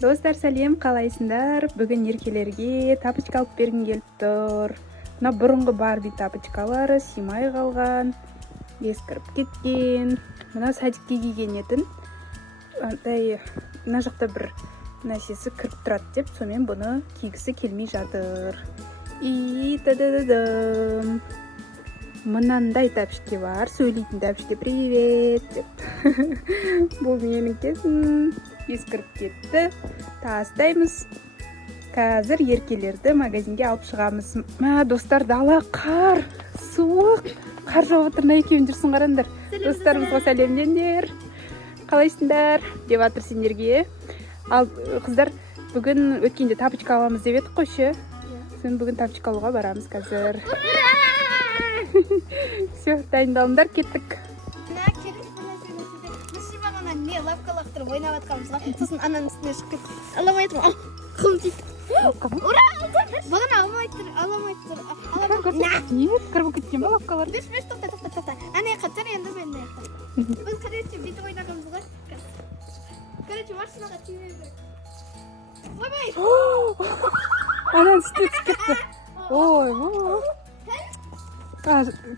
Достар, салем, калайсыңдар? Бүгүн эркелерге тапочка алып бергим келиптир. Мына бурунку Барби тапочкалары сыймай калган, эскирип кеткен. Мына садикке кийген эдим. Андай мына жакта бир нерсеси кирип турат деп, сонымен буну кийгиси келмей жатыр. И та-да-да-дам. Мынандай тапочки бар. Сөйлейтин тапочки. Привет деп. Бул меникесин. Эскирип кетти. Тастайбыз. Қазір еркелерді магазинге алып шығамыз. Достар, дала қар, суық. Қар жауып отыр, экеуің жүрсің, қараңдар. Достарымызға сәлемдеңдер. Қалайсыңдар деп жатыр сендерге. Ал қыздар, бүгін өткенде тапочка аламыз деп едік қойшы. Сен бүгін тапочка алуға барамыз қазір. Все, дайындалыңдар, кеттік. Не лапка лақтырып ойнап атқанымызға сосын ананың үстіне шығып кетті. Аламай тұрмын. Қым тиді. Ура! Бағана аламай тұр. Не? Кіріп кеткен ба лапкалар? Беш, тоқта. Ана қатар енді мен де. Біз короче бүйтіп ойнағанбыз ғой. Короче, машинаға тиме керек. Ойбай! Ананың үстіне түсіп кетті. Ой.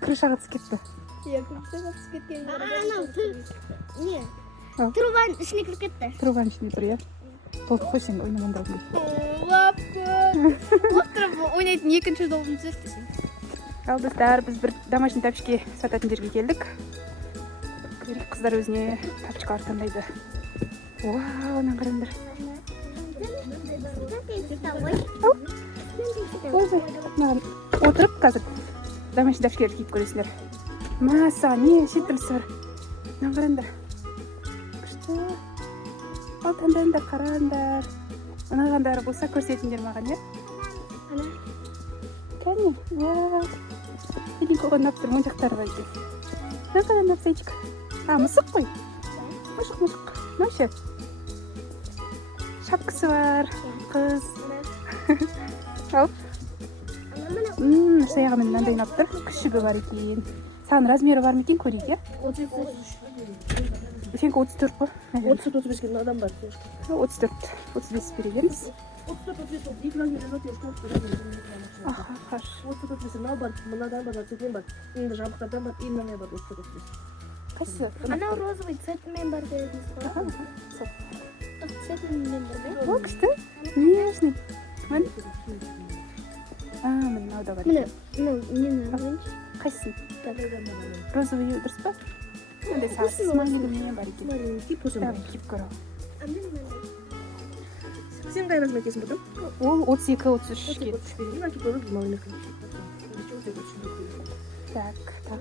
Крышаға түсіп кетті. Крышаға түсіп кеткен. Не? Трубаның ішіне кіріп кетті. Трубаның ішіне тұр, иә? Болды, қой сен ойнамаңдар. Лаптырып ойнайтын екінші жолым түзеттісің. Ал достар, біз бір домашний тапочки сататын жерге келдік. Қыздар өзіне тапочкалар таңдайды. Вау, анан қараңдар. Отырып қазір домашний тапочкаларды киіп көресіңдер. Маса, не шеттілісі бар. Анан қараңдар. Ал таңдаңдар, қараңдар. Ұнағандары болса көрсетіңдер маған, е? Ана? Кәне? Вау. Елін қоған наптыр, мұнжақтары бар екен. Мына қадан напсайчик. Мысық қой? Мұшық. Ношы? Шапкасы бар. Қыз. Ал. Саяғымен мынандай наптыр. Күшігі бар екен. Саған размері бар ма екен, көрейік, е? Сенкі 34 қой? 34-35 келген адам бар. 34-35 берегенбіз. 34-35 екі размер өте көп. Қаш. 34-35 мынау бар, мынадан бар, цветмен бар. Енді жабықтардан бар, мынандай бар 34-35. Қайсы? Анау розовый цветмен бар дедіңіз ғой. Цветмен бар ма? О, күшті. Нежный. Мін? Мынау да бар. Міне, нені алайыншы? Қайсын? Розовый дұрыс па? Мындай сасыма келіміне бар екен. Киіп көрсем бар. Киіп көру. Сен қай размер кесін бұтым? Ол 32-33 кет. Мына киіп көріп, мынау емек. Так,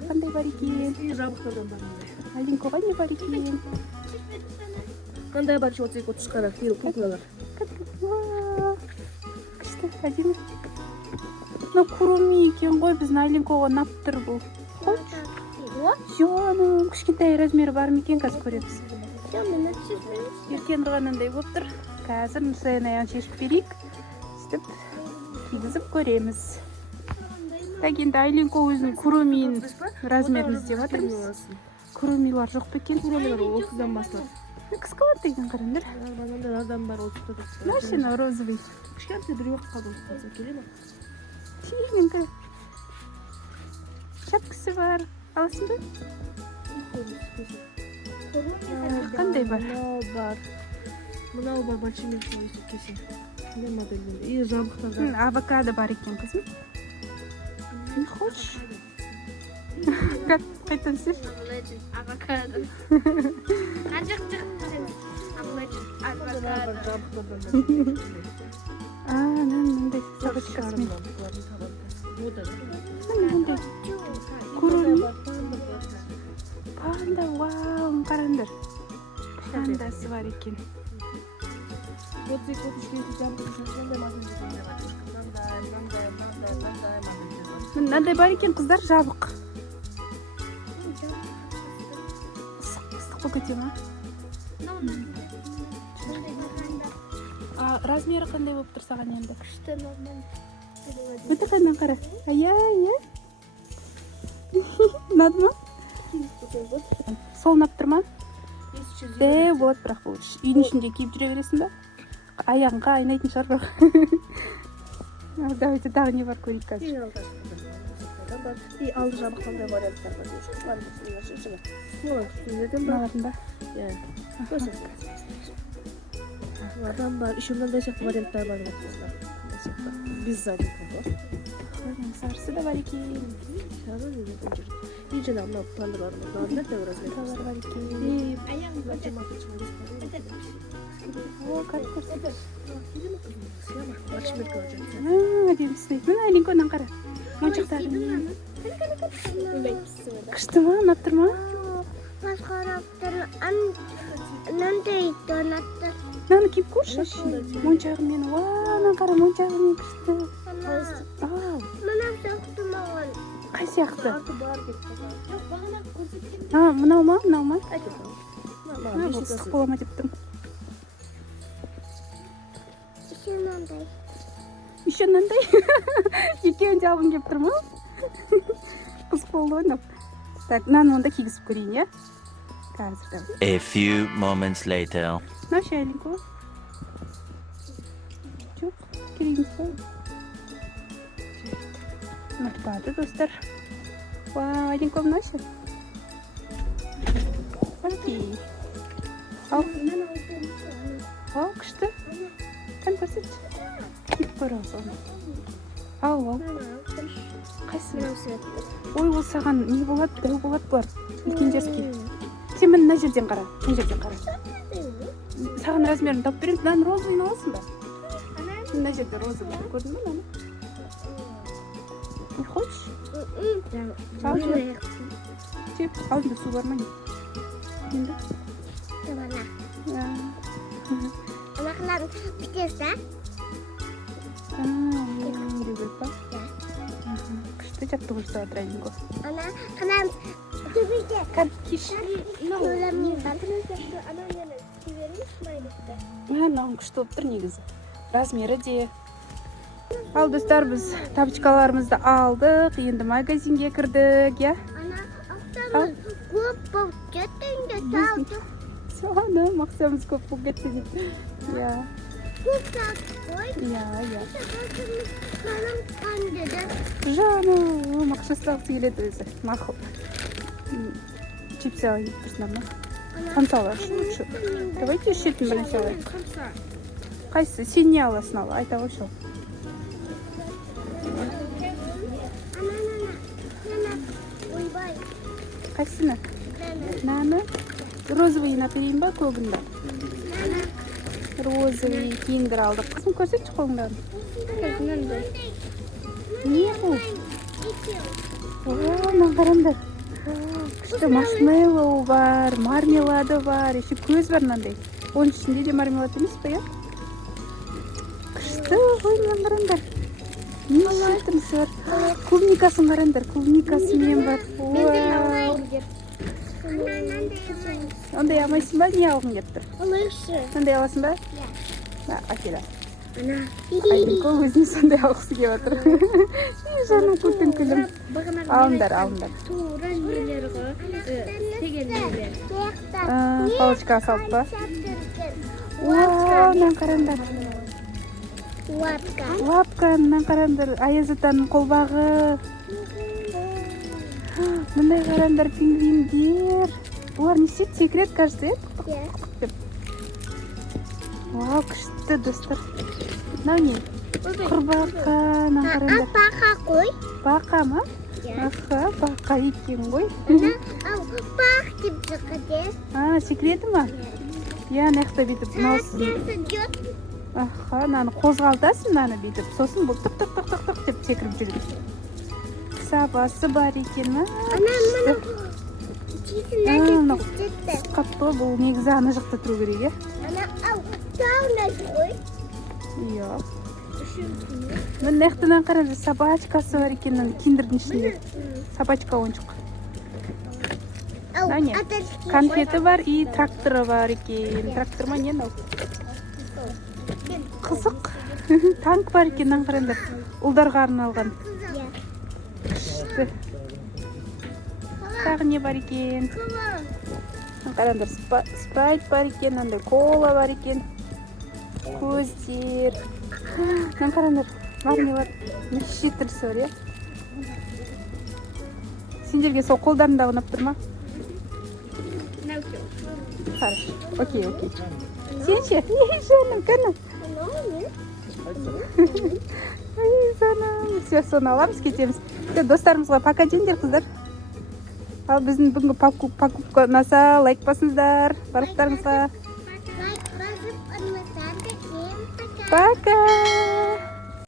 қандай бар екен? Жабықтардан бар. Алинкоға не бар екен? Қандай бар, 32-30 қара, куклалар. Күшті, әдемі. Мына куруми екен ғой, біздің Алинкоға наптыр бұл. Жоным, кішкентай размері бар ма екен, қазір көреміз. Еркен тұрғанындай болып тұр. Қазір Нұрсайын аяғын шешіп берейік. Сөйтіп, кигізіп көреміз. Так, енді Айлинко өзінің курумиін размерін іздеп жатырмыз. Курумилар жоқ па екен? Курумилар 30-дан бастап. Қысқалады деген қараңдар. Адам бар 30-да. Машина розовый. Кішкентай біреу қалдым. Келе ма? Тиімінгі. Шапкасы бар. Аласың ба? Қандай бар? Мынау бар, большой менші кесен. Не модельден. И жабықтардан. Авокадо бар екен, қызым. Не хочешь? Қайтан сіз? Авокадо. Мынандай сабачкасымен. Куруми. Панда, вау, қараңдар. Пандасы бар екен. Мынандай бар екен, қыздар, жабық. Ыстық болып кете ма? Размері қандай болып тұр саған енді? Күшті нормально. Өте қаймен қара. Ая. Ұнады ма? Сол ұнап тұр ма? болады, бірақ бұл үйдің ішінде киіп жүре бересің ба? аяғыңға айнайтын шығар бірақ. Давайте тағы не бар көрейік қазір. Ең алғашқы бар. И алды жабықтандай варианттар бар. Смола үстінден бар. Мыналардың ба? Иә. Одан бар. Еще мынандай сияқты варианттар бар. Без задника бар. Сарысы да бар екен. И жаңағы мынау пандалар бар да, размер. Бар екен. О, как көрсетеді. Әдемісі. Мына Алинкодан қара. Моншақтары. Күшті ма? Ұнап тұр ма? Мынаны киіп көрші. Моншағым мені. Мына қара моншағым күшті. Қай сияқты? Мынау ма? Мынау ма? Бұл сұқ бола ма деп тұрмын. Еще мынандай. Екеуін де алғым келіп тұр ма? Қызық болды ойнап. Так, мынаны онда кигізіп көрейін, иә? Қазір. A few moments later. Мынау ше, Алинко? Жоқ, керегіміз ғой. Ұнатпады, достар. Вау, Алинко, мынау ше? Окей. Ал, күшті. Қан көрсетші. Киіп көр ал соны. Ал. Қайсы? Ой, ол саған не болады, дәу болады бұлар. Үлкен жерске. Сен мені мына жерден қара. Мына жерден қара. Саған размерін тауып беремін. Мынаны розовыйын аласың ба? Мына жерде розовый. Көрдің бе мені? Не хочешь? Ал жеп. Жеп. Алдында су бар ма не? Енді? Үйреу керек па? Күшті жаттығып жатыр Алинко. Кән, кеш. Мынауың күшті болып тұр негізі. Размері де. Ал достар, біз тапочкаларымызды алдық. Енді магазинге кірдік, иә? Соны, мақсамыз көп болып кетті деп. Иә. Иә. Жаным, ақшасы алғысы келеді өзі. Мақұл. Чипсы алайын тұрсынар ма? Қамса алайық. Давайте шетін бірінші алайық. Қайсы? Сен не аласың ал? Айта ғой шол. Қайсыны? Наны? Розовыйын әперейін ба, көгін ба? Розовый киндер алдық. Қызым көрсетші қолыңдағын. Не бұл? Мынаны қараңдар. Күшті маршмеллоу бар, мармелады бар, еще көз бар мынандай. Оның ішінде де мармелад емес па, иә? Күшті ғой, мынаны қараңдар. Не жетімсі бар? Клубникасын қараңдар, клубникасымен бар. Ондай алмайсың ба, не алғың кеп тұр? Ондай аласың ба? Әкелі. Алинко өзіне сондай алғысы кеп отыр. Жаным көптен күлім. Алыңдар. Тура нелер ғой. Тегенлер. Палочка салып ба? Мынаны қараңдар. Лапка, мынаны қараңдар. Аязатаның қолбағы. Мындай қараңдар, пингвиндер. Олар не істейді? Секрет, кажется, иә? Вау, күшті, достар. Мынау не? Құрбақа, мынаны қараңдар. Бақа қой. Бақа ма? Аха, бақа екен ғой. Бақ деп жүқыде. Секреті ма? Иә, нәқта бетіп, мынаусын. Аха, мынаны қозғалтасың, мынаны бетіп. Сосын бұл тұқ-тұқ-тұқ-тұқ деп секіріп жүрген. Сабасы бар екен, қапты бұл негізі ана жақта тұру керек, е? Иә. Мін нәқтінен қараңыз, собачкасы бар екен, киндердің ішінде. Собачка ойыншық. Конфеті бар и тракторы бар екен. Трактор ма не? Қызық. Танк бар екен, қараңдар. Ұлдарға арналған. Күшті. Тағы не бар екен? Қараңдар, спрайт бар екен, кола бар екен. көздер. Мына қараңдар, бар не бар? Неше түрісі бар, иә? Сендерге сол қолдарындағы ұнап тұр ма? Хорошо. Окей. Сен ше? Ей, жаным, қаны. Ой, жаным. Все, соны аламыз, кетеміз. Достарымызға пока деңдер, қыздар. Ал біздің бүгінгі покупка ұнаса, лайк басыңыздар барлықтарыңызға. Лайк басып, ұнаса, Пока!